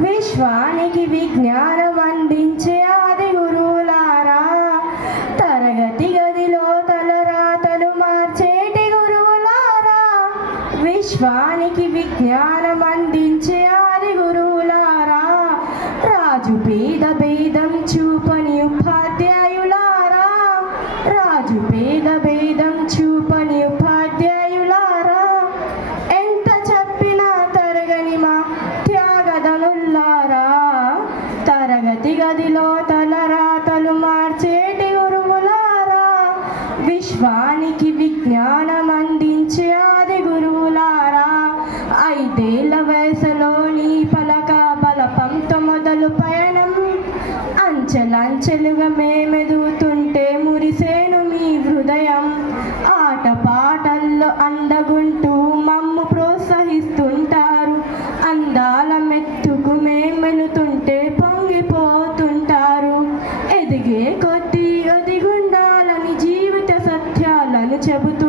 విశ్వానికి విజ్ఞానం అందించే ఆది గురువులారా, తరగతి గదిలో తలరాతలు మార్చేటి గురువులారా, విశ్వానికి విజ్ఞానం అందించే ఆది గురువులారా, రాజు పేద భేదం చూపని ఉపాధ్యాయులారా, రాజు పేద భేదం చూపని ఉపాధ్యాయులారా, ఎంత చెప్పినా తరగని మా త్యాగదనుల్లారా, తరగతి గదిలో తలరాతలు మార్చేటి గురువులారా, విశ్వానికి విజ్ఞానం అందించే ఆది గురువులారా, 5 ఏళ్ల వయసులోని పలక బలపంతో మొదలు పయనం, అంచెలంచెలుగా మేమెదుగుతుంటే మురిసేను మీ హృదయం, ఆట పాటల్లో అందగుంటూ మమ్ము ప్రోత్సహిస్తుంటారు, అందాల మెత్తుకు మేమెలుతుంటే పొంగిపోతుంటారు, ఎదిగే కొద్దీ ఒదిగుండాలని జీవిత సత్యాలను చెబుతూ,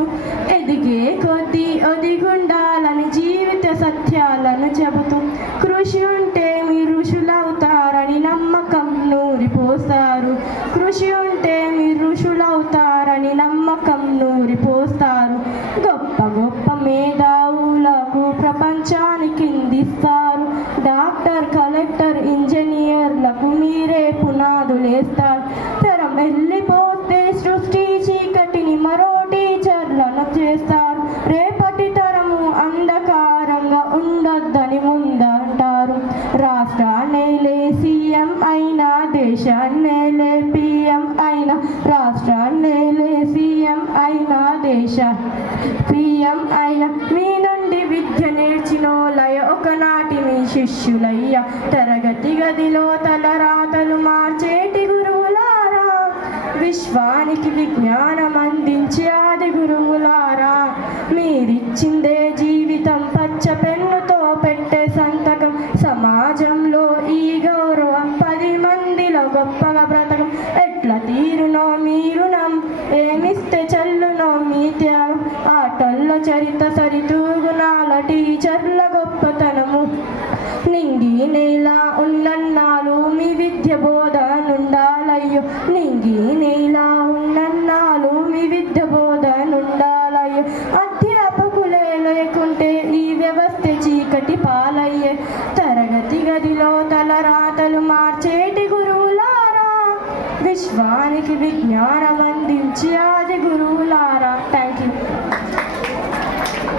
ఎదిగే కొద్దీ ఒదిగుండాలని జీవిత సత్యాలను చెబుతూ, కృషి ఉంటే మీరు ఋషులవుతారని నమ్మకం నూరిపోస్తారు, కృషి ఉంటే మీరు ఋషులవుతారని నమ్మకం నూరిపోస్తారు, గొప్ప గొప్ప మేధావులకు ప్రపంచానికి అందిస్తారు, డాక్టర్ కలెక్టర్ ఇంజనీర్లకు మీరే పునాదులేస్తారు, తరం వెళ్ళిపోతే సృష్టి చీకటిని మరో టీచర్లను చేస్తారు, రేపటి తరము అంధకారంగా ఉండొద్దని ముందంటారు, రాష్ట్రాన్నేలే సీఎం అయినా, దేశాన్నేలే పిఎం అయినా, రాష్ట్రాన్నేలే సీఎం అయినా, దేశ పిఎం అయినా, మీ నుండి విద్య నేర్చినోలయ ఒకనాటి మీ శిష్యులయ్య, తరగతి గదిలో తలరాతలు మార్చేటి గురువులారా, విశ్వానికి విజ్ఞానం అందించే ఆది గురువులారా, మీరిచ్చిందే జీవితం పచ్చ పెన్నుతో పెట్టే సంతకం, సమాజంలో ఈ గౌరవం 10 మందిలో గొప్పగా బ్రతకం, ఎట్లా తీరునో మీ రుణం, ఏమిస్తే చల్లునో మీ త్యాగం, ఆటల్లో చరిత సరితూగునాల టీచర్ల గొప్పతనము, నింగి నేల ఉన్నన్నాళ్ళు మీ విద్య బోధనుండాలయ్యో, నింగి నేల ఉన్నన్నాళ్ళు మీ విద్య బోధనుండాలయ్యో, అధ్యాపకులే లేకుంటే ఈ వ్యవస్థ చీకటి పాలయ్యే, తరగతి గదిలో తలరాతలు మార్చేటి గురువులారా, విశ్వానికి విజ్ఞానం అందించే ఆది గురువులారా.